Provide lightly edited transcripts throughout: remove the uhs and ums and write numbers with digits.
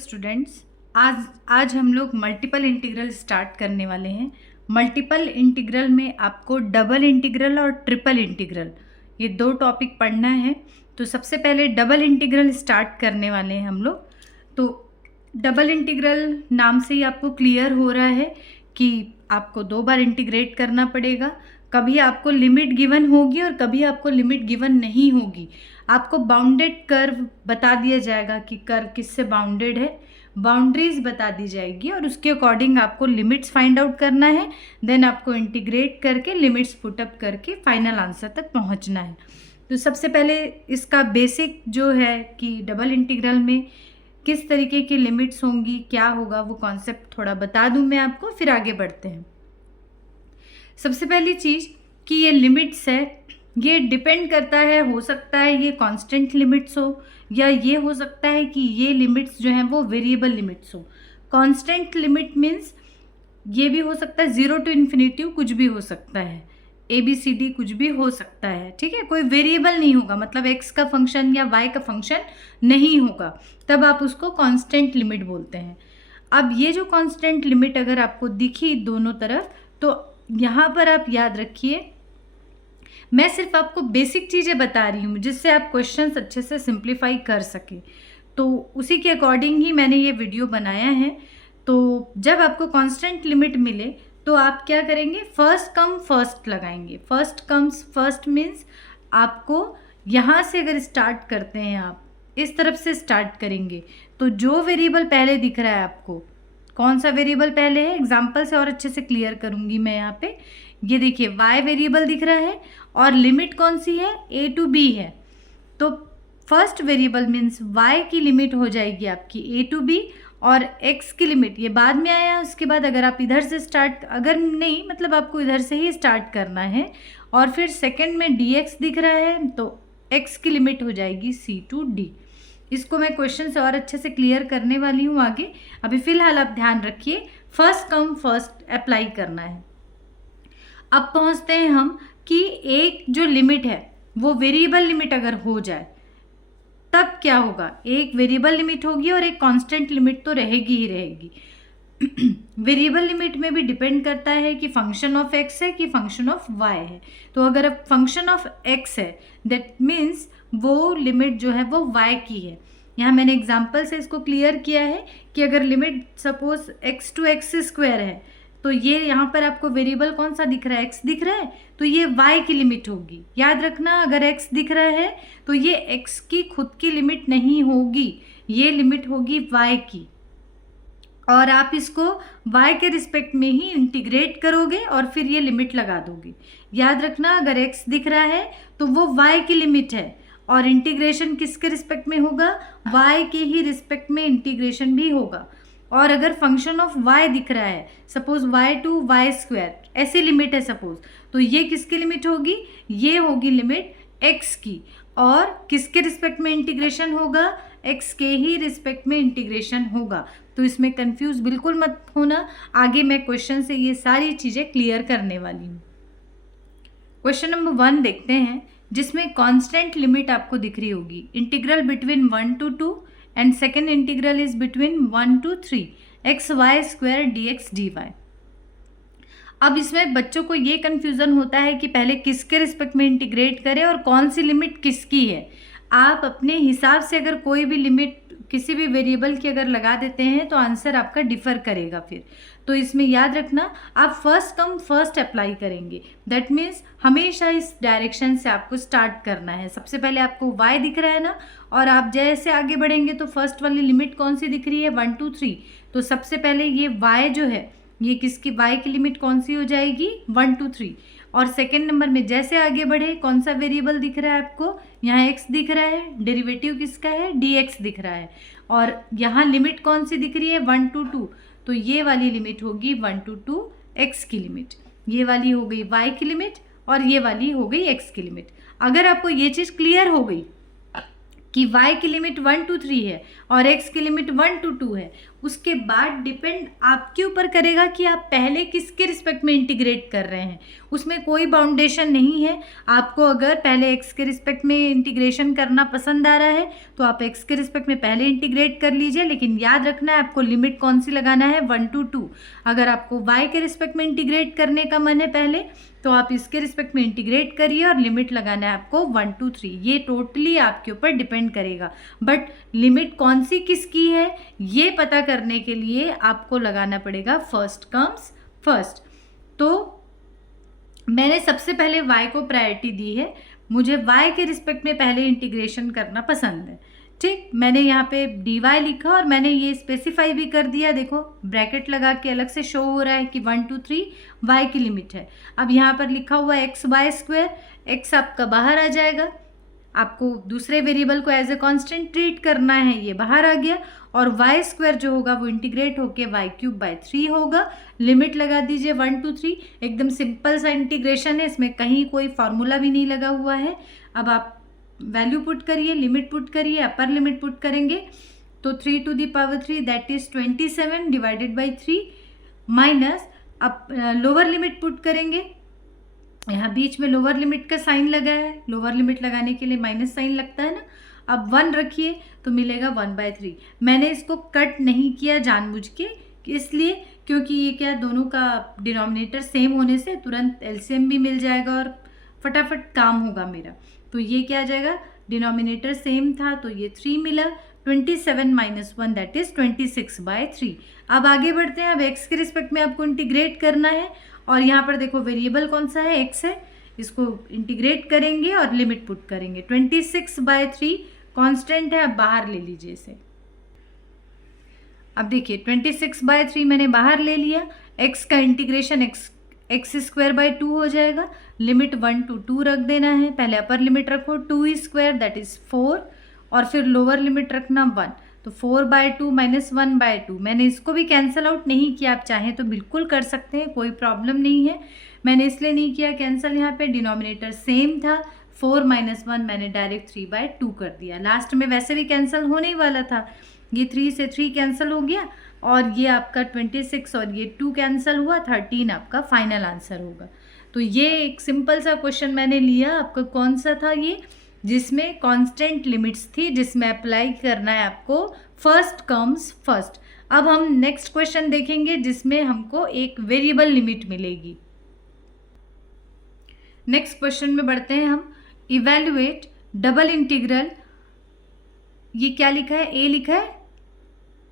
Students, आज हम लोग मल्टीपल इंटीग्रल स्टार्ट करने वाले हैं। मल्टीपल इंटीग्रल में आपको डबल इंटीग्रल और ट्रिपल इंटीग्रल ये दो टॉपिक पढ़ना है। तो सबसे पहले डबल इंटीग्रल स्टार्ट करने वाले हैं हम लोग। तो डबल इंटीग्रल नाम से ही आपको क्लियर हो रहा है कि आपको दो बार इंटीग्रेट करना पड़ेगा। कभी आपको लिमिट गिवन होगी और कभी आपको लिमिट गिवन नहीं होगी। आपको बाउंडेड कर्व बता दिया जाएगा कि कर्व किससे बाउंडेड है, बाउंड्रीज बता दी जाएगी और उसके अकॉर्डिंग आपको लिमिट्स फाइंड आउट करना है। देन आपको इंटीग्रेट करके लिमिट्स पुटअप करके फाइनल आंसर तक पहुंचना है। तो सबसे पहले इसका बेसिक जो है कि डबल इंटीग्रल में किस तरीके की लिमिट्स होंगी, क्या होगा, वो कॉन्सेप्ट थोड़ा बता दूं मैं आपको, फिर आगे बढ़ते हैं। सबसे पहली चीज़ कि ये लिमिट्स है, ये डिपेंड करता है, हो सकता है ये कांस्टेंट लिमिट्स हो या ये हो सकता है कि ये लिमिट्स जो हैं वो वेरिएबल लिमिट्स हो। कांस्टेंट लिमिट मीन्स ये भी हो सकता है 0 to इन्फिनिटी कुछ भी हो सकता है, ABCD कुछ भी हो सकता है, ठीक है। कोई वेरिएबल नहीं होगा, मतलब x का फंक्शन या y का फंक्शन नहीं होगा, तब आप उसको कांस्टेंट लिमिट बोलते हैं। अब ये जो कांस्टेंट लिमिट अगर आपको दिखी दोनों तरफ, तो यहाँ पर आप याद रखिए, मैं सिर्फ आपको बेसिक चीज़ें बता रही हूँ जिससे आप क्वेश्चंस अच्छे से सिंप्लीफाई कर सके। तो उसी के अकॉर्डिंग ही मैंने ये वीडियो बनाया है। तो जब आपको कांस्टेंट लिमिट मिले तो आप क्या करेंगे, फर्स्ट कम फर्स्ट लगाएंगे। फर्स्ट कम्स फर्स्ट मीन्स आपको यहाँ से अगर स्टार्ट करते हैं, आप इस तरफ से स्टार्ट करेंगे तो जो वेरिएबल पहले दिख रहा है आपको, कौन सा वेरिएबल पहले है, एग्जाम्पल से और अच्छे से क्लियर करूँगी मैं यहाँ पे। ये देखिए y वेरिएबल दिख रहा है और लिमिट कौन सी है, a to b है। तो फर्स्ट वेरिएबल मीन्स y की लिमिट हो जाएगी आपकी a to b और x की लिमिट ये बाद में आया। उसके बाद अगर आप इधर से स्टार्ट, अगर नहीं मतलब आपको इधर से ही स्टार्ट करना है और फिर सेकंड में dx दिख रहा है तो x की लिमिट हो जाएगी c to d। इसको मैं क्वेश्चन से और अच्छे से क्लियर करने वाली हूँ आगे। अभी फिलहाल आप ध्यान रखिए, फर्स्ट कम फर्स्ट अप्लाई करना है। अब पहुँचते हैं हम कि एक जो लिमिट है वो वेरिएबल लिमिट अगर हो जाए तब क्या होगा, एक वेरिएबल लिमिट होगी और एक कांस्टेंट लिमिट तो रहेगी ही रहेगी। वेरिएबल लिमिट में भी डिपेंड करता है कि फंक्शन ऑफ x है कि फंक्शन ऑफ y है। तो अगर अब फंक्शन ऑफ x है दैट मीन्स वो लिमिट जो है वो y की है। यहाँ मैंने एग्जाम्पल से इसको क्लियर किया है कि अगर limit suppose x to x² है तो ये यहाँ पर आपको वेरिएबल कौन सा दिख रहा है, x दिख रहा है, तो ये y की लिमिट होगी। याद रखना, अगर x दिख रहा है तो ये x की खुद की लिमिट नहीं होगी, ये लिमिट होगी y की, और आप इसको y के रिस्पेक्ट में ही इंटीग्रेट करोगे और फिर ये लिमिट लगा दोगे। याद रखना, अगर x दिख रहा है तो वो y की लिमिट है और इंटीग्रेशन किसके रिस्पेक्ट में होगा, y के ही रिस्पेक्ट में इंटीग्रेशन भी होगा। और अगर फंक्शन ऑफ y दिख रहा है, सपोज y to y², ऐसी लिमिट है सपोज, तो ये किसकी लिमिट होगी, ये होगी लिमिट x की, और किसके रिस्पेक्ट में इंटीग्रेशन होगा, x के ही रिस्पेक्ट में इंटीग्रेशन होगा। तो इसमें कंफ्यूज बिल्कुल मत होना, आगे मैं क्वेश्चन से ये सारी चीज़ें क्लियर करने वाली हूँ। क्वेश्चन नंबर 1 देखते हैं, जिसमें कांस्टेंट लिमिट आपको दिख रही होगी, integral between 1 to 2 and second integral is between 1 to 3 xy² dx dy। अब इसमें बच्चों को ये कन्फ्यूज़न होता है कि पहले किसके रिस्पेक्ट में इंटीग्रेट करें और कौन सी लिमिट किसकी है। आप अपने हिसाब से अगर कोई भी लिमिट किसी भी वेरिएबल की अगर लगा देते हैं तो आंसर आपका डिफ़र करेगा फिर। तो इसमें याद रखना, आप फर्स्ट कम फर्स्ट अप्लाई करेंगे। दैट मीन्स हमेशा इस डायरेक्शन से आपको स्टार्ट करना है। सबसे पहले आपको y दिख रहा है ना, और आप जैसे आगे बढ़ेंगे तो फर्स्ट वाली लिमिट कौन सी दिख रही है, 1 to 3। तो सबसे पहले ये y जो है, ये किसकी, y की लिमिट कौन सी हो जाएगी, 1 to 3। और सेकेंड नंबर में जैसे आगे बढ़े, कौन सा वेरिएबल दिख रहा है आपको, यहाँ x दिख रहा है, डेरिवेटिव किसका है, dx दिख रहा है, और यहाँ लिमिट कौन सी दिख रही है, 1 to 2। तो ये वाली लिमिट होगी 1 to 2 x की लिमिट, ये वाली हो गई y की लिमिट और ये वाली हो गई x की लिमिट। अगर आपको ये चीज़ क्लियर हो गई कि y की लिमिट 1 to 3 है और x की लिमिट 1 to 2 है, उसके बाद डिपेंड आपके ऊपर करेगा कि आप पहले किसके रिस्पेक्ट में इंटीग्रेट कर रहे हैं। उसमें कोई बाउंडेशन नहीं है। आपको अगर पहले एक्स के रिस्पेक्ट में इंटीग्रेशन करना पसंद आ रहा है तो आप एक्स के रिस्पेक्ट में पहले इंटीग्रेट कर लीजिए, लेकिन याद रखना है आपको लिमिट कौन सी लगाना है, 1 to 2। अगर आपको वाई के रिस्पेक्ट में इंटीग्रेट करने का मन है पहले, तो आप इसके रिस्पेक्ट में इंटीग्रेट करिए और लिमिट लगाना है आपको 1 to 3। ये टोटली आपके ऊपर डिपेंड करेगा, बट लिमिट कौन सी किसकी है ये पता करने के लिए आपको लगाना पड़ेगा फर्स्ट कम्स फर्स्ट। तो मैंने सबसे पहले y को प्रायोरिटी दी है, मुझे y के रिस्पेक्ट में पहले इंटीग्रेशन करना पसंद है। ठीक, मैंने यहाँ पे dy लिखा और मैंने ये स्पेसिफाई भी कर दिया। देखो ब्रैकेट लगा के अलग से शो हो रहा है कि 1 to 3 y की लिमिट है। अब यहाँ पर लिखा हुआ है एक्स वाई स्क्वायर, x आपका बाहर आ जाएगा, आपको दूसरे वेरिएबल को एज ए कांस्टेंट ट्रीट करना है, ये बाहर आ गया, और वाई स्क्वायर जो होगा वो इंटीग्रेट होके y³/3 होगा। लिमिट लगा दीजिए 1 to 3। एकदम सिंपल सा इंटीग्रेशन है, इसमें कहीं कोई फार्मूला भी नहीं लगा हुआ है। अब आप वैल्यू पुट करिए, लिमिट पुट करिए, अपर लिमिट पुट करेंगे तो 3 to the power 3 that is 27 divided by 3 minus, अब लोअर लिमिट पुट करेंगे, यहाँ बीच में लोअर लिमिट का साइन लगा है, लोअर लिमिट लगाने के लिए माइनस साइन लगता है ना। अब 1 रखिए तो मिलेगा 1/3। मैंने इसको कट नहीं किया जानबूझ के, इसलिए क्योंकि ये क्या, दोनों का डिनोमिनेटर सेम होने से तुरंत एलसीएम भी मिल जाएगा और फटाफट काम होगा मेरा। तो ये क्या आ जाएगा, डिनोमिनेटर सेम था तो ये 3 मिला, 27 - 1 दैट इज 26/3। अब आगे बढ़ते हैं। अब एक्स के रिस्पेक्ट में आपको इंटीग्रेट करना है और यहाँ पर देखो वेरिएबल कौन सा है, एक्स है, इसको इंटीग्रेट करेंगे और लिमिट पुट करेंगे। 26/3 कांस्टेंट है, अब बाहर ले लीजिए इसे। अब देखिए 26/3 मैंने बाहर ले लिया, एक्स का इंटीग्रेशन x² 2 हो जाएगा। लिमिट 1 to 2 रख देना है, पहले अपर लिमिट रखो 2² दैट इज 4 और फिर लोअर लिमिट रखना 1, तो 4/2 - 1/2। मैंने इसको भी कैंसिल आउट नहीं किया, आप चाहें तो बिल्कुल कर सकते हैं, कोई प्रॉब्लम नहीं है। मैंने इसलिए नहीं किया कैंसिल, यहाँ पे डिनोमिनेटर सेम था, 4 - 1 मैंने डायरेक्ट 3/2 कर दिया। लास्ट में वैसे भी कैंसिल होने ही वाला था, ये 3 से 3 कैंसिल हो गया और ये आपका 26 और ये 2 कैंसिल हुआ, 13 आपका फाइनल आंसर होगा। तो ये एक सिंपल सा क्वेश्चन मैंने लिया। आपका कौन सा था ये, जिसमें कांस्टेंट लिमिट्स थी, जिसमें अप्लाई करना है आपको फर्स्ट कम्स फर्स्ट। अब हम नेक्स्ट क्वेश्चन देखेंगे जिसमें हमको एक वेरिएबल लिमिट मिलेगी। नेक्स्ट क्वेश्चन में बढ़ते हैं हम। इवैल्यूएट डबल इंटीग्रल, ये क्या लिखा है, ए लिखा है।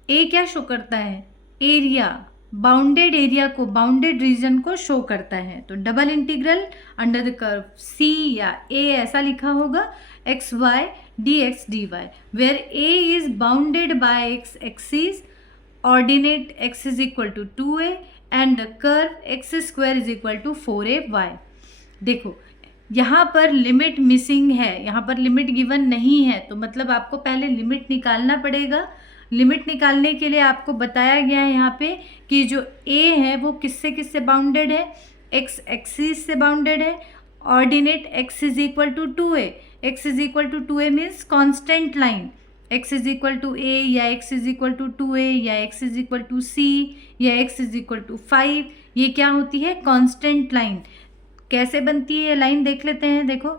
ए क्या शो करता है, एरिया, बाउंडेड एरिया को, बाउंडेड रीजन को शो करता है। तो double integral under the curve C या ए ऐसा लिखा होगा, xy dx dy, where A is bounded by x axis, ordinate x is equal to 2a and the curve x² is equal to 4ay। देखो यहाँ पर limit missing है, यहाँ पर लिमिट गिवन नहीं है, तो मतलब आपको पहले लिमिट निकालना पड़ेगा। लिमिट निकालने के लिए आपको बताया गया है यहाँ पे कि जो a है वो किससे किससे बाउंडेड है, x एक्सिस से बाउंडेड है, ordinate x is equal to 2a, x is equal to 2a means constant line, x is equal to a या x is equal to 2a या x is equal to c या x is equal to 5, ये क्या होती है, constant line. कैसे बनती है ये लाइन देख लेते हैं। देखो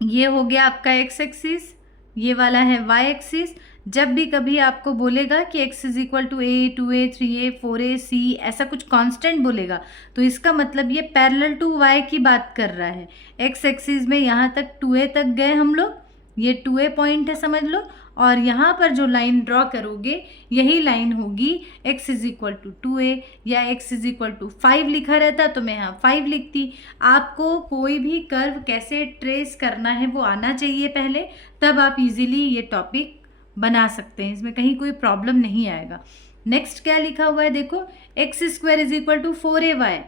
ये हो गया आपका x एक्सिस, ये वाला है y एक्सिस। जब भी कभी आपको बोलेगा कि x is equal to a, 2a, 3a, 4a, c ऐसा कुछ कांस्टेंट बोलेगा, तो इसका मतलब ये पैरेलल टू y की बात कर रहा है। x एक्सिस में यहाँ तक 2a तक गए हम लोग, ये 2a पॉइंट है समझ लो, और यहाँ पर जो लाइन ड्रॉ करोगे यही लाइन होगी x is equal to 2a, या x इज इक्वल टू 5 लिखा रहता तो मैं यहाँ 5 लिखती। आपको कोई भी कर्व कैसे ट्रेस करना है वो आना चाहिए पहले, तब आप इजीली ये टॉपिक बना सकते हैं, इसमें कहीं कोई प्रॉब्लम नहीं आएगा। नेक्स्ट क्या लिखा हुआ है देखो, x² is equal to 4ay,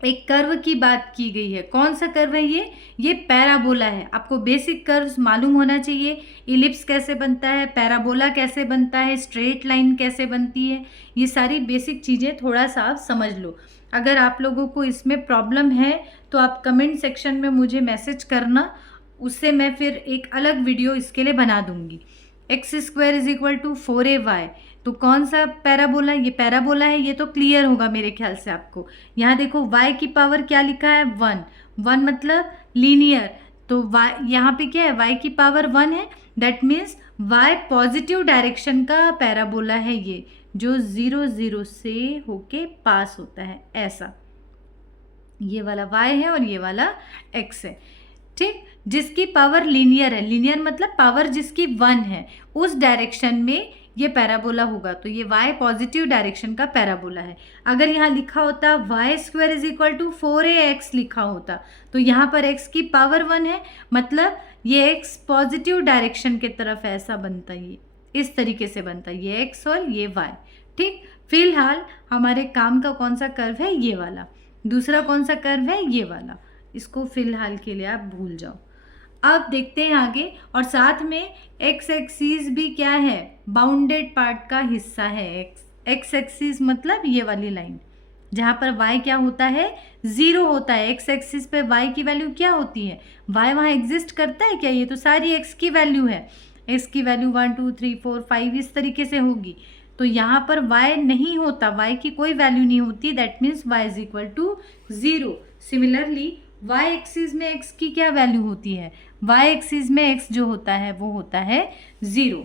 एक कर्व की बात की गई है। कौन सा कर्व है ये पैराबोला है। आपको बेसिक कर्व्स मालूम होना चाहिए, इलिप्स कैसे बनता है, पैराबोला कैसे बनता है, स्ट्रेट लाइन कैसे बनती है, ये सारी बेसिक चीज़ें थोड़ा सा आप समझ लो। अगर आप लोगों को इसमें प्रॉब्लम है तो आप कमेंट सेक्शन में मुझे मैसेज करना, उससे मैं फिर एक अलग वीडियो इसके लिए बना दूंगी। X square is equal to 4ay। तो कौन सा पैराबोला, ये पैराबोला है, ये तो क्लियर होगा मेरे ख्याल से आपको। यहाँ देखो y की पावर क्या लिखा है 1, 1 मतलब लीनियर, तो y यहाँ पे क्या है y की पावर 1 है, that means y positive direction का पैराबोला है ये, जो 0 0 से होके पास होता है ऐसा। ये वाला y है और ये वाला x है, ठीक, जिसकी पावर लीनियर है, लीनियर मतलब पावर जिसकी 1 है, उस डायरेक्शन में ये पैराबोला होगा। तो ये y पॉजिटिव डायरेक्शन का पैराबोला है। अगर यहाँ लिखा होता Y square is equal to 4ax लिखा होता, तो यहाँ पर x की पावर 1 है, मतलब ये x पॉजिटिव डायरेक्शन के तरफ ऐसा बनता, ये इस तरीके से बनता, ये x और ये y, ठीक। फिलहाल हमारे काम का कौन सा कर्व है, ये वाला। दूसरा कौन सा कर्व है, ये वाला। इसको फिलहाल के लिए आप भूल जाओ। अब देखते हैं आगे, और साथ में एक्स एक्सिस भी क्या है, बाउंडेड पार्ट का हिस्सा है। एक्स एक्सिस मतलब ये वाली लाइन जहाँ पर y क्या होता है, 0 होता है। एक्स एक्सिस पे y की वैल्यू क्या होती है, y वहाँ एग्जिस्ट करता है क्या, ये तो सारी x की वैल्यू है, x की वैल्यू 1 2 3 4 5 इस तरीके से होगी। तो यहाँ पर y नहीं होता, y की कोई वैल्यू नहीं होती, that means y is equal to 0। Similarly y axis में x की क्या वैल्यू होती है, y एक्सिस में x जो होता है वो होता है 0।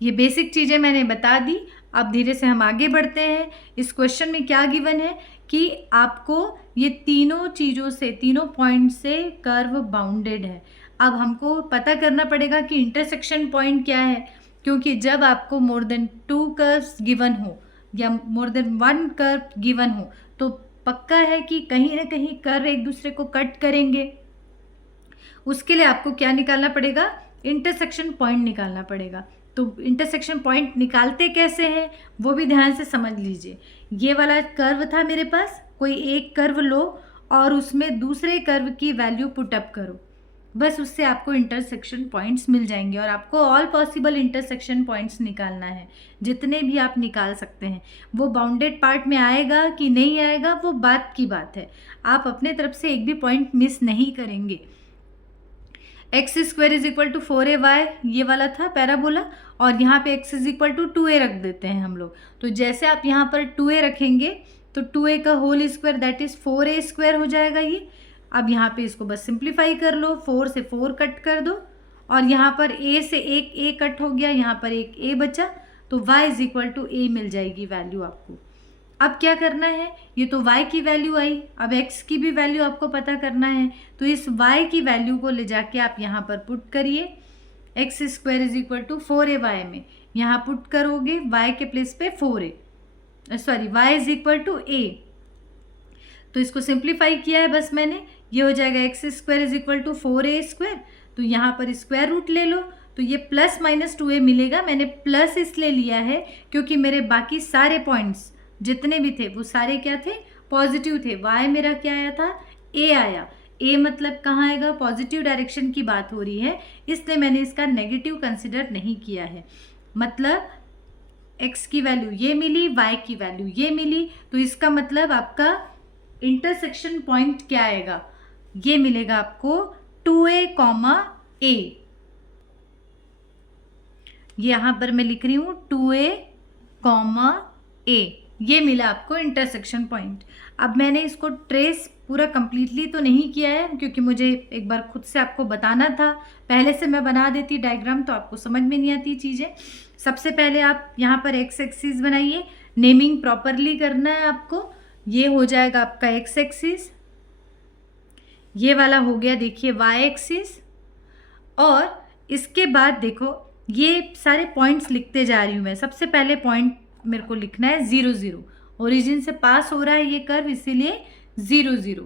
ये बेसिक चीज़ें मैंने बता दी। अब धीरे से हम आगे बढ़ते हैं। इस क्वेश्चन में क्या गिवन है कि आपको ये तीनों चीज़ों से, तीनों पॉइंट से कर्व बाउंडेड है। अब हमको पता करना पड़ेगा कि इंटरसेक्शन पॉइंट क्या है, क्योंकि जब आपको मोर देन 2 कर्व्स गिवन हो या मोर देन 1 कर्व गिवन हो, तो पक्का है कि कहीं ना कहीं कर्व एक दूसरे को कट करेंगे। उसके लिए आपको क्या निकालना पड़ेगा, इंटरसेक्शन पॉइंट निकालना पड़ेगा। तो इंटरसेक्शन पॉइंट निकालते कैसे हैं वो भी ध्यान से समझ लीजिए। ये वाला कर्व था मेरे पास, कोई एक कर्व लो और उसमें दूसरे कर्व की वैल्यू पुट अप करो, बस उससे आपको इंटरसेक्शन पॉइंट्स मिल जाएंगे। और आपको ऑल पॉसिबल इंटरसेक्शन पॉइंट्स निकालना है, जितने भी आप निकाल सकते हैं। वो बाउंडेड पार्ट में आएगा कि नहीं आएगा वो बात की बात है, आप अपने तरफ से एक भी पॉइंट मिस नहीं करेंगे। X square is equal to 4ay ये वाला था पैराबोला, और यहाँ पे x is equal to 2a रख देते हैं हम लोग। तो जैसे आप यहाँ पर 2a रखेंगे तो 2a का whole square that is 4a square हो जाएगा ये। अब यहाँ पे इसको बस सिंप्लीफाई कर लो, 4 से 4 कट कर दो, और यहाँ पर a से एक a कट हो गया, यहाँ पर एक a बचा, तो y is equal to a मिल जाएगी वैल्यू आपको। अब क्या करना है, ये तो y की वैल्यू आई, अब x की भी वैल्यू आपको पता करना है। तो इस y की वैल्यू को ले जाके आप यहाँ पर पुट करिए, X square is equal to 4ay में यहाँ पुट करोगे y के प्लेस पे 4a, sorry y is equal to a। तो इसको सिंप्लीफाई किया है बस मैंने, ये हो जाएगा X square is equal to 4a square. तो यहाँ पर स्क्वायर रूट ले लो, तो ये प्लस माइनस 2a मिलेगा। मैंने प्लस इसलिए लिया है क्योंकि मेरे बाकी सारे पॉइंट्स जितने भी थे वो सारे क्या थे, पॉजिटिव थे। y मेरा क्या आया था, a आया। a मतलब कहाँ आएगा, पॉजिटिव डायरेक्शन की बात हो रही है, इसलिए मैंने इसका नेगेटिव कंसिडर नहीं किया है। मतलब x की वैल्यू ये मिली, y की वैल्यू ये मिली, तो इसका मतलब आपका इंटरसेक्शन पॉइंट क्या आएगा, ये मिलेगा आपको 2a, a। यहाँ पर मैं लिख रही हूँ 2a, a, ये मिला आपको इंटरसेक्शन पॉइंट। अब मैंने इसको ट्रेस पूरा कंप्लीटली तो नहीं किया है, क्योंकि मुझे एक बार खुद से आपको बताना था। पहले से मैं बना देती डायग्राम तो आपको समझ में नहीं आती चीज़ें। सबसे पहले आप यहाँ पर एक्स एक्सिस बनाइए, नेमिंग प्रॉपरली करना है आपको। ये हो जाएगा आपका एक्स एक्सिस, ये वाला हो गया देखिए वाई एक्सिस, और इसके बाद देखो ये सारे पॉइंट्स लिखते जा रही हूँ मैं। सबसे पहले पॉइंट मेरे को लिखना है 0 0, ओरिजिन से पास हो रहा है ये कर्व, इसीलिए 0 0।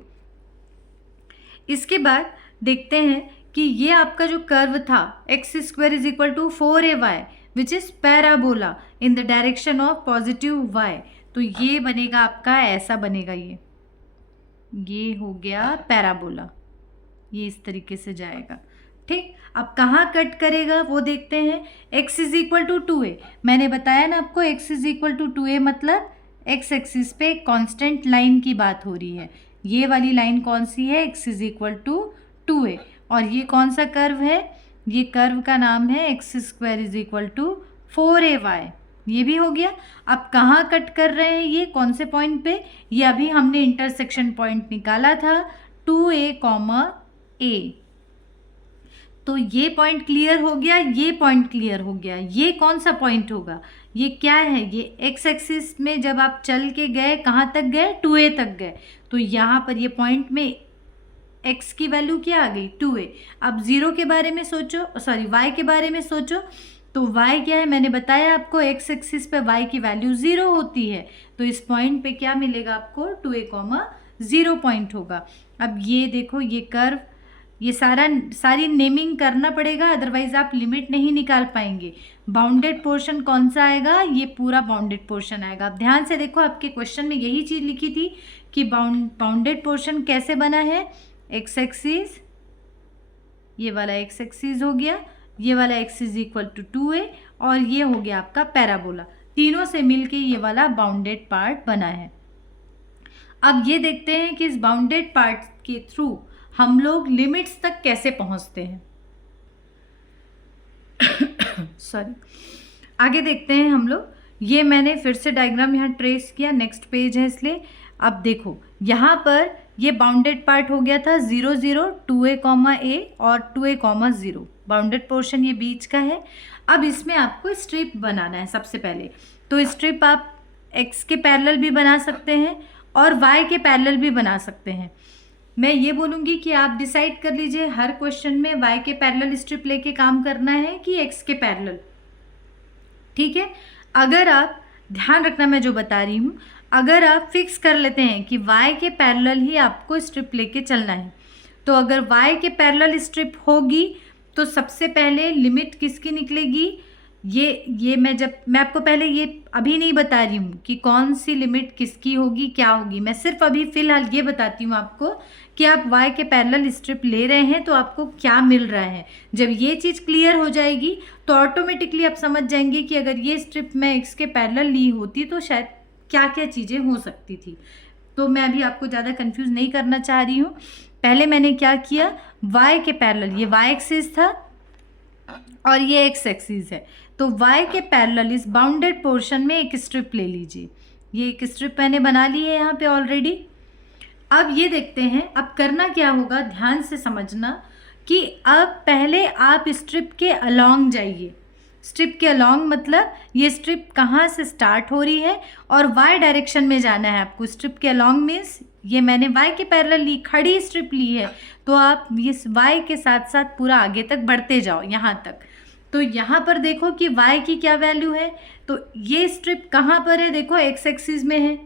इसके बाद देखते हैं कि ये आपका जो कर्व था x square is equal to 4ay which is parabola in the direction of positive y। तो ये बनेगा आपका, ऐसा बनेगा, ये हो गया पैराबोला, ये इस तरीके से जाएगा, ठीक। अब कहाँ कट करेगा वो देखते हैं। x is equal to 2a, मैंने बताया ना आपको x is equal to 2a मतलब x एक्सिस पे कांस्टेंट लाइन की बात हो रही है। ये वाली लाइन कौन सी है, x is equal to 2a, और ये कौन सा कर्व है, ये कर्व का नाम है x square is equal to 4ay। ये भी हो गया। अब कहाँ कट कर रहे हैं, ये कौन से पॉइंट पे, ये अभी हमने इंटरसेक्शन पॉइंट निकाला था 2a, a। तो ये पॉइंट क्लियर हो गया, ये पॉइंट क्लियर हो गया। ये कौन सा पॉइंट होगा, ये क्या है, ये एक्स एक्सिस में जब आप चल के गए कहाँ तक गए, 2a तक गए। तो यहाँ पर ये पॉइंट में x की वैल्यू क्या आ गई, 2a। अब जीरो के बारे में सोचो, सॉरी y के बारे में सोचो। तो y क्या है, मैंने बताया आपको x एक्सिस पे y की वैल्यू 0 होती है। तो इस पॉइंट पे क्या मिलेगा आपको, 2a, 0 पॉइंट होगा। अब ये देखो, ये कर्व, ये सारी नेमिंग करना पड़ेगा, अदरवाइज आप लिमिट नहीं निकाल पाएंगे। बाउंडेड पोर्शन कौन सा आएगा, ये पूरा बाउंडेड पोर्शन आएगा। आप ध्यान से देखो, आपके क्वेश्चन में यही चीज़ लिखी थी कि बाउंडेड पोर्शन कैसे बना है, एक्स एक्सिस, ये वाला एक्स एक्सिस हो गया, ये वाला x is equal to 2a, और ये हो गया आपका पैराबोला। तीनों से मिलके ये वाला बाउंडेड पार्ट बना है। अब ये देखते हैं कि इस बाउंडेड पार्ट के थ्रू हम लोग लिमिट्स तक कैसे पहुंचते हैं। सॉरी, आगे देखते हैं हम लोग। ये मैंने फिर से डायग्राम यहाँ ट्रेस किया, नेक्स्ट पेज है इसलिए। अब देखो, यहाँ पर ये बाउंडेड पार्ट हो गया था 0 0, 2a, a और 2a, 0। बाउंडेड पोर्शन ये बीच का है। अब इसमें आपको स्ट्रिप बनाना है सबसे पहले। तो स्ट्रिप आप x के पैरेलल भी बना सकते हैं और y के पैरेलल भी बना सकते हैं। मैं ये बोलूँगी कि आप डिसाइड कर लीजिए हर क्वेश्चन में y के पैरेलल स्ट्रिप लेके काम करना है कि x के पैरेलल, ठीक है। अगर आप ध्यान रखना, मैं जो बता रही हूँ, अगर आप फिक्स कर लेते हैं कि y के पैरेलल ही आपको स्ट्रिप लेके चलना है, तो अगर y के पैरेलल स्ट्रिप होगी तो सबसे पहले लिमिट किसकी निकलेगी, ये मैं आपको पहले ये अभी नहीं बता रही हूँ कि कौन सी लिमिट किसकी होगी, क्या होगी। मैं सिर्फ अभी फ़िलहाल ये बताती हूँ आपको कि आप y के पैरेलल स्ट्रिप ले रहे हैं तो आपको क्या मिल रहा है। जब ये चीज़ क्लियर हो जाएगी तो ऑटोमेटिकली आप समझ जाएंगे कि अगर ये स्ट्रिप मैं x के पैरेलल ली होती तो शायद क्या क्या चीज़ें हो सकती थी। तो मैं अभी आपको ज़्यादा कंफ्यूज नहीं करना चाह रही हूँ। पहले मैंने क्या किया, y के पैरेलल, ये y एक्सिस था और ये x एक्सिस है, तो y के पैरेलल इस बाउंडेड पोर्शन में एक स्ट्रिप ले लीजिए। ये एक स्ट्रिप मैंने बना ली है यहाँ पे ऑलरेडी। अब ये देखते हैं, अब करना क्या होगा, ध्यान से समझना कि अब पहले आप स्ट्रिप के अलोंग जाइए। स्ट्रिप के अलोंग मतलब ये स्ट्रिप कहाँ से स्टार्ट हो रही है और y डायरेक्शन में जाना है आपको। स्ट्रिप के अलोंग मीन्स ये मैंने y के पैरेलल ली, खड़ी स्ट्रिप ली है, तो आप इस y के साथ साथ पूरा आगे तक बढ़ते जाओ यहाँ तक। तो यहाँ पर देखो कि y की क्या वैल्यू है, तो ये स्ट्रिप कहाँ पर है, देखो x एक्सिस में है,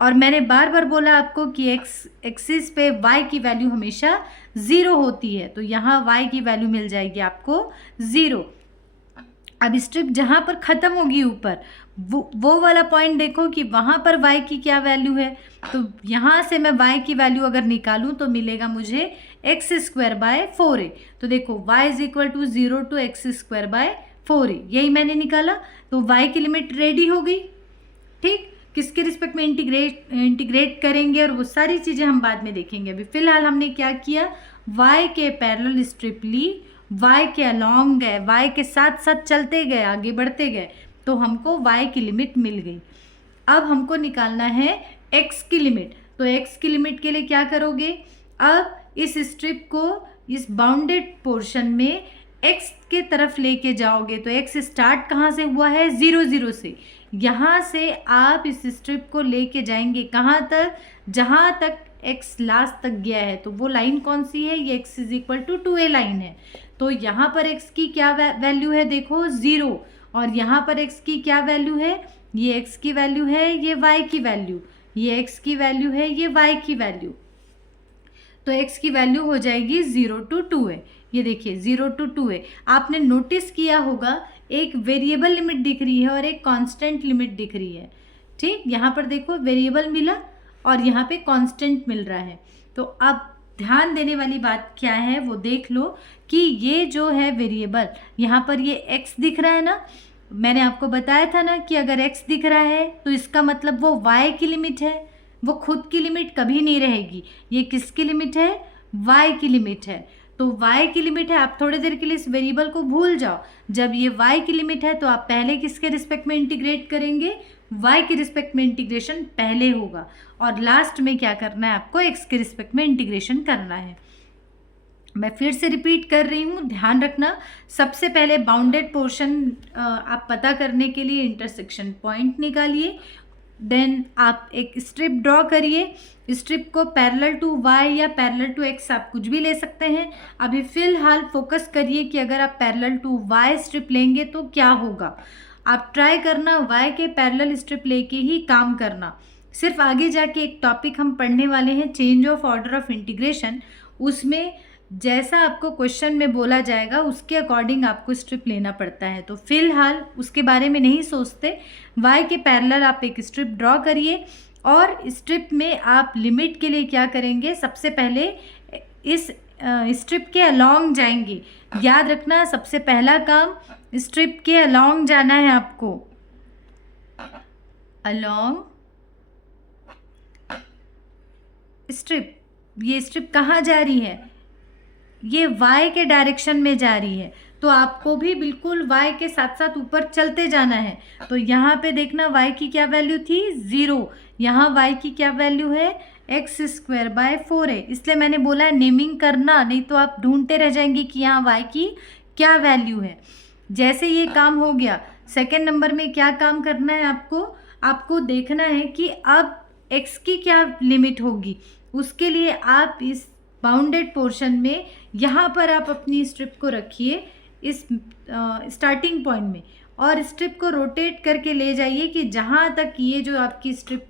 और मैंने बार बार बोला आपको कि x एक्सिस पे y की वैल्यू हमेशा 0 होती है, तो यहाँ y की वैल्यू मिल जाएगी आपको 0। अब स्ट्रिप जहाँ पर ख़त्म होगी ऊपर, वो वाला पॉइंट देखो कि वहाँ पर y की क्या वैल्यू है। तो यहाँ से मैं y की वैल्यू अगर निकालूँ तो मिलेगा मुझे एक्स स्क्वायर बाय 4a। तो देखो y is equal to 0 to x square by 4a, यही मैंने निकाला। तो y की लिमिट रेडी हो गई, ठीक। किसके रिस्पेक्ट में इंटीग्रेट करेंगे और वो सारी चीज़ें हम बाद में देखेंगे। अभी फ़िलहाल हमने क्या किया, y के पैरेलल स्ट्रिप ली, y के अलोंग गए, y के साथ साथ चलते गए, आगे बढ़ते गए, तो हमको y की लिमिट मिल गई। अब हमको निकालना है x की लिमिट। तो x की लिमिट के लिए क्या करोगे, अब इस स्ट्रिप को इस बाउंडेड पोर्शन में x के तरफ लेके जाओगे। तो x स्टार्ट कहाँ से हुआ है, 0 0 से। यहाँ से आप इस स्ट्रिप को लेके जाएंगे कहाँ तक, जहाँ तक x लास्ट तक गया है। तो वो लाइन कौन सी है, ये x is equal to 2a line है। तो यहाँ पर x की क्या वैल्यू है, देखो 0, और यहाँ पर x की क्या वैल्यू है, ये x की वैल्यू है, ये y की वैल्यू, ये x की वैल्यू है, ये y की वैल्यू। तो x की वैल्यू हो जाएगी 0 टू 2a। ये देखिए 0 टू 2a। आपने नोटिस किया होगा एक वेरिएबल लिमिट दिख रही है और एक कांस्टेंट लिमिट दिख रही है, ठीक। यहाँ पर देखो वेरिएबल मिला और यहाँ पे कांस्टेंट मिल रहा है। तो अब ध्यान देने वाली बात क्या है वो देख लो कि ये जो है वेरिएबल, यहाँ पर ये x दिख रहा है ना, मैंने आपको बताया था ना कि अगर x दिख रहा है तो इसका मतलब वो y की लिमिट है, वो खुद की लिमिट कभी नहीं रहेगी। ये किसकी लिमिट है, y की लिमिट है। तो y की लिमिट है, आप थोड़ी देर के लिए इस वेरिएबल को भूल जाओ। जब ये y की लिमिट है तो आप पहले किसके रिस्पेक्ट में इंटीग्रेट करेंगे, y के रिस्पेक्ट में इंटीग्रेशन पहले होगा, और लास्ट में क्या करना है आपको, x के रिस्पेक्ट में इंटीग्रेशन करना है। मैं फिर से रिपीट कर रही हूँ, ध्यान रखना। सबसे पहले बाउंडेड पोर्शन आप पता करने के लिए इंटरसेक्शन पॉइंट निकालिए, देन आप एक स्ट्रिप ड्रॉ करिए। स्ट्रिप को पैरेलल टू y या पैरेलल टू x आप कुछ भी ले सकते हैं। अभी फिलहाल फोकस करिए कि अगर आप पैरेलल टू y स्ट्रिप लेंगे तो क्या होगा। आप ट्राई करना y के पैरेलल स्ट्रिप लेके ही काम करना। सिर्फ आगे जाके एक टॉपिक हम पढ़ने वाले हैं, change of order of integration, उसमें जैसा आपको क्वेश्चन में बोला जाएगा उसके अकॉर्डिंग आपको स्ट्रिप लेना पड़ता है। तो फिलहाल उसके बारे में नहीं सोचते, y के पैरेलल आप एक स्ट्रिप ड्रॉ करिए, और स्ट्रिप में आप लिमिट के लिए क्या करेंगे, सबसे पहले इस स्ट्रिप के अलोंग जाएंगे। याद रखना, सबसे पहला काम स्ट्रिप के अलोंग जाना है आपको, अलोंग स्ट्रिप। ये स्ट्रिप कहाँ जा रही है, ये y के डायरेक्शन में जा रही है, तो आपको भी बिल्कुल y के साथ साथ ऊपर चलते जाना है। तो यहाँ पे देखना y की क्या वैल्यू थी, 0, यहाँ y की क्या वैल्यू है, x²/4 है। इसलिए मैंने बोला नेमिंग करना, नहीं तो आप ढूंढते रह जाएंगे कि यहाँ y की क्या वैल्यू है। जैसे ये काम हो गया, सेकेंड नंबर में क्या काम करना है आपको देखना है कि अब x की क्या लिमिट होगी। उसके लिए आप इस बाउंडेड पोर्शन में यहाँ पर आप अपनी स्ट्रिप को रखिए इस स्टार्टिंग पॉइंट में, और स्ट्रिप को रोटेट करके ले जाइए कि जहाँ तक ये जो आपकी स्ट्रिप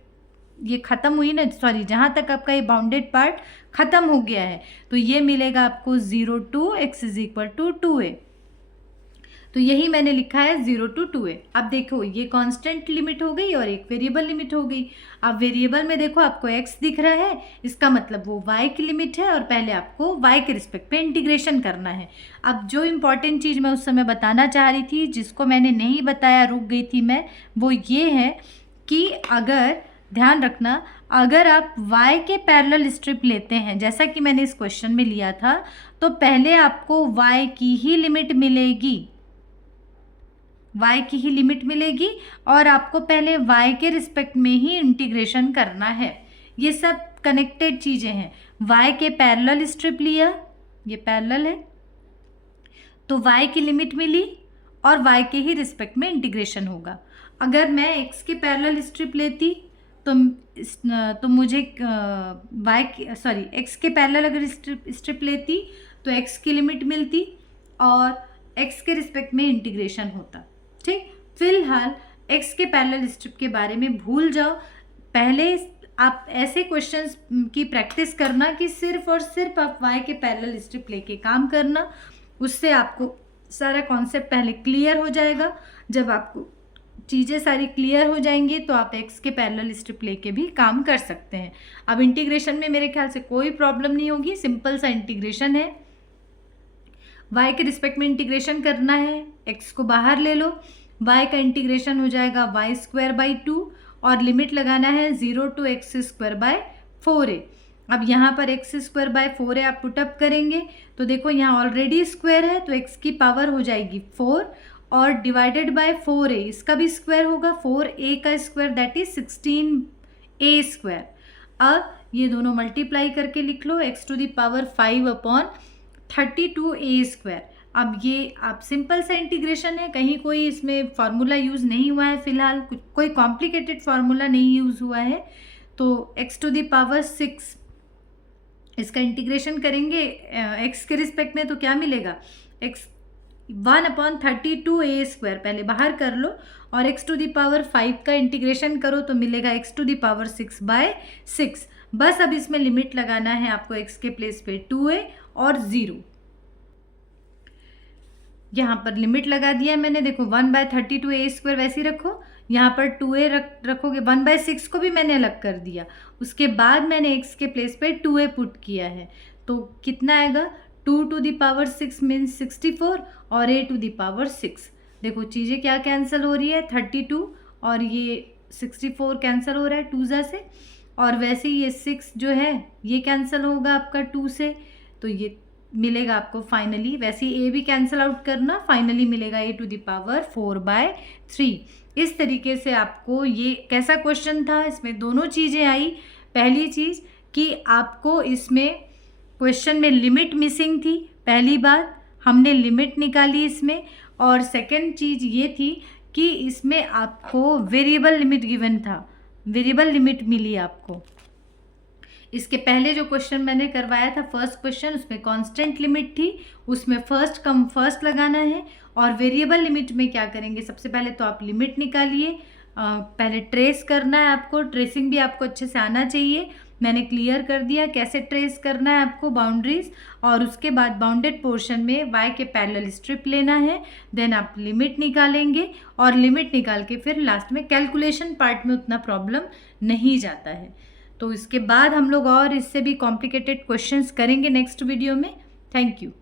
ये ख़त्म हुई ना, सॉरी, जहाँ तक आपका ये बाउंडेड पार्ट ख़त्म हो गया है, तो ये मिलेगा आपको 0 to x = 2a। तो यही मैंने लिखा है 0 to 2a। अब देखो ये कांस्टेंट लिमिट हो गई और एक वेरिएबल लिमिट हो गई। अब वेरिएबल में देखो आपको x दिख रहा है, इसका मतलब वो y की लिमिट है, और पहले आपको y के रिस्पेक्ट पे इंटीग्रेशन करना है। अब जो इम्पॉर्टेंट चीज़ मैं उस समय बताना चाह रही थी, जिसको मैंने नहीं बताया, रुक गई थी मैं, वो ये है कि अगर ध्यान रखना, अगर आप y के पैरेलल स्ट्रिप लेते हैं, जैसा कि मैंने इस क्वेश्चन में लिया था, तो पहले आपको y की ही लिमिट मिलेगी, y की ही लिमिट मिलेगी, और आपको पहले y के रिस्पेक्ट में ही इंटीग्रेशन करना है। ये सब कनेक्टेड चीज़ें हैं। y के पैरेलल स्ट्रिप लिया, ये पैरेलल है, तो y की लिमिट मिली और y के ही रिस्पेक्ट में इंटीग्रेशन होगा। अगर मैं x के पैरेलल स्ट्रिप लेती तो मुझे x के पैरेलल अगर स्ट्रिप लेती तो x की लिमिट मिलती और x के रिस्पेक्ट में इंटीग्रेशन होता। ठीक, फिलहाल x के पैरेलल स्ट्रिप के बारे में भूल जाओ। पहले आप ऐसे क्वेश्चंस की प्रैक्टिस करना कि सिर्फ और सिर्फ आप y के पैरेलल स्ट्रिप लेके काम करना, उससे आपको सारा कॉन्सेप्ट पहले क्लियर हो जाएगा। जब आपको चीज़ें सारी क्लियर हो जाएंगी तो आप x के पैरेलल स्ट्रिप लेके भी काम कर सकते हैं। अब इंटीग्रेशन में मेरे ख्याल से कोई प्रॉब्लम नहीं होगी, सिंपल सा इंटीग्रेशन है। y के रिस्पेक्ट में इंटीग्रेशन करना है, x को बाहर ले लो, y का इंटीग्रेशन हो जाएगा y² 2 और लिमिट लगाना है 0 to x²/4a। अब यहाँ पर x²/4a आप पुटअप करेंगे तो देखो यहाँ ऑलरेडी स्क्वायर है, तो x की पावर हो जाएगी 4 और डिवाइडेड बाय 4a, इसका भी स्क्वायर होगा, 4a का स्क्वायर दैट इज 16a²। अब ये दोनों मल्टीप्लाई करके लिख लो, x⁵/32a²। अब ये आप सिंपल सा इंटीग्रेशन है, कहीं कोई इसमें फार्मूला यूज़ नहीं हुआ है, फिलहाल कोई कॉम्प्लिकेटेड फार्मूला नहीं यूज़ हुआ है। तो x⁶ इसका इंटीग्रेशन करेंगे x के रिस्पेक्ट में तो क्या मिलेगा, x 1/32a², पहले बाहर कर लो, और x⁵ का इंटीग्रेशन करो तो मिलेगा x⁶/6। बस अब इसमें लिमिट लगाना है आपको x के प्लेस पे 2a और 0। यहाँ पर लिमिट लगा दिया मैंने, देखो 1/32a² वैसे ही रखो, यहाँ पर 2a रखोगे, 1/6 को भी मैंने अलग कर दिया, उसके बाद मैंने x के प्लेस पे 2a पुट किया है, तो कितना आएगा, 2⁶ मीन्स 64 और a⁶। देखो चीज़ें क्या कैंसिल हो रही है, 32 और ये 64 कैंसिल हो रहा है 2 से, और वैसे ये 6 जो है ये कैंसिल होगा आपका 2 से, तो ये मिलेगा आपको फाइनली, वैसे ही ए भी कैंसिल आउट करना, फाइनली मिलेगा a⁴/4/3। इस तरीके से आपको, ये कैसा क्वेश्चन था, इसमें दोनों चीज़ें आई। पहली चीज़ कि आपको इसमें क्वेश्चन में लिमिट मिसिंग थी, पहली बात हमने लिमिट निकाली इसमें, और सेकंड चीज़ ये थी कि इसमें आपको वेरिएबल लिमिट गिवन था, वेरिएबल लिमिट मिली आपको। इसके पहले जो क्वेश्चन मैंने करवाया था फर्स्ट क्वेश्चन, उसमें कांस्टेंट लिमिट थी, उसमें फर्स्ट कम फर्स्ट लगाना है। और वेरिएबल लिमिट में क्या करेंगे, सबसे पहले तो आप लिमिट निकालिए, पहले ट्रेस करना है आपको, ट्रेसिंग भी आपको अच्छे से आना चाहिए। मैंने क्लियर कर दिया कैसे ट्रेस करना है आपको बाउंड्रीज, और उसके बाद बाउंडेड पोर्शन में y के पैरेलल स्ट्रिप लेना है, देन आप लिमिट निकालेंगे, और लिमिट निकाल के फिर लास्ट में कैलकुलेशन पार्ट में उतना प्रॉब्लम नहीं जाता है। तो इसके बाद हम लोग और इससे भी कॉम्प्लिकेटेड क्वेश्चंस करेंगे नेक्स्ट वीडियो में। Thank you.